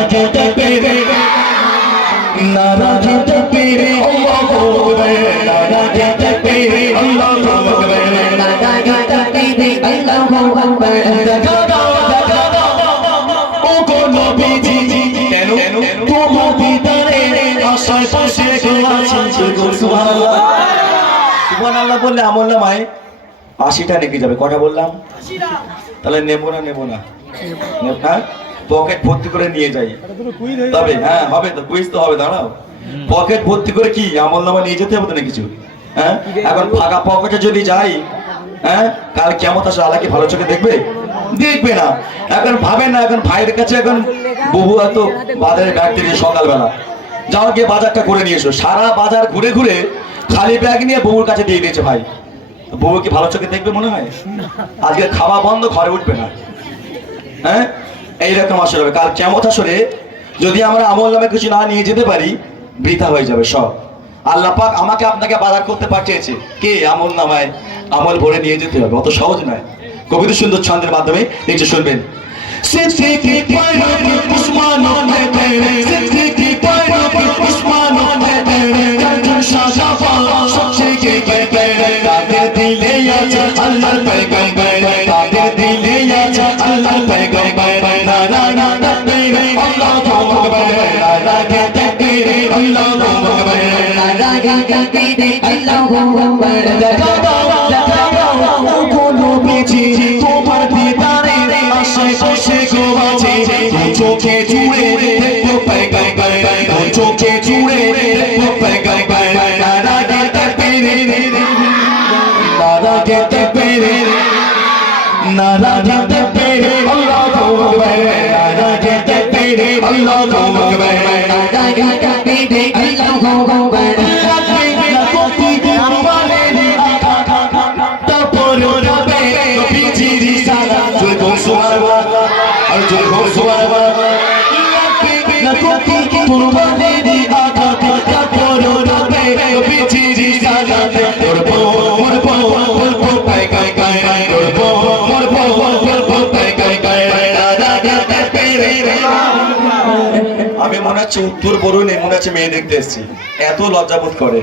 নারাজে পেরে নারাজে পেরে আল্লাহু আকবার নারাজে পেরে আল্লাহু আকবার দেখা দাও দেখা দাও ও গো নবীজি কেন তোমার দিদারে আশায় পাশে আছি গো সুবহানাল্লাহ সুবহানাল্লাহ বললে আমল নামায় আশিটা নেকি যাবে কটা বললাম তাহলে নেব না নেব না নেব- হ্যাঁ পকেট ভর্তি করে নিয়ে যাই। তবে হ্যাঁ হবে তো কুইজ তো হবে দাঁড়াও। পকেট ভর্তি করে কি আমল নামা নিয়ে যেতে হবে তো না কিছু? হ্যাঁ? এখন ফাঁকা পকেটে যদি যাই হ্যাঁ কাল কেমন আসে আল্লাহ কি ভালো চোখে দেখবে? দেখবে না। এখন ভাবে না এখন ভাইয়ের কাছে এখন বহু এত বাজারে ব্যাগ থেকে সকালবেলা। যাও গিয়ে বাজারটা করে নিয়ে এসো। সারা বাজার ঘুরে ঘুরে খালি ব্যাগ নিয়ে বউর কাছে দিয়ে দিয়েছে ভাই। বউ কি ভালো চোখে দেখবে মনে হয়? আজকে খাওয়া বন্ধ ঘরে উঠবে না। হ্যাঁ? এইরকম আসলে হবে। কাল কেমত আসলে যদি আমরা আমল নামে কিছু না নিয়ে যেতে পারি, বৃথা হয়ে যাবে সব। আল্লাহ পাক আমাকে আপনাকে বাজার করতে পাঠিয়েছে। কে? আমল নামায় আমল ভরে নিয়ে যেতে হবে। অত সহজ নয়। কবিতা সুন্দর ছন্দের মাধ্যমে নিচে শুনবেন। সিদ্দিকি পয়গম্বর। উসমানো নে তোমার দিদারে আশায় বসে গো আছে চোখে জুড়ে দেখব পাই গাই গাই দু চোখে জুড়ে দেখব পাই গাই গাই নারা গেতে পেরে নারা গেতে পেরে নারা গেতে পেরে আল্লাহু আকবার নারা গেতে পেরে আল্লাহু আকবার আমি মনে হচ্ছে উত্তর বরুণে মনে হচ্ছে মেয়ে দেখতে এসেছি। এত লজ্জাবোধ করে।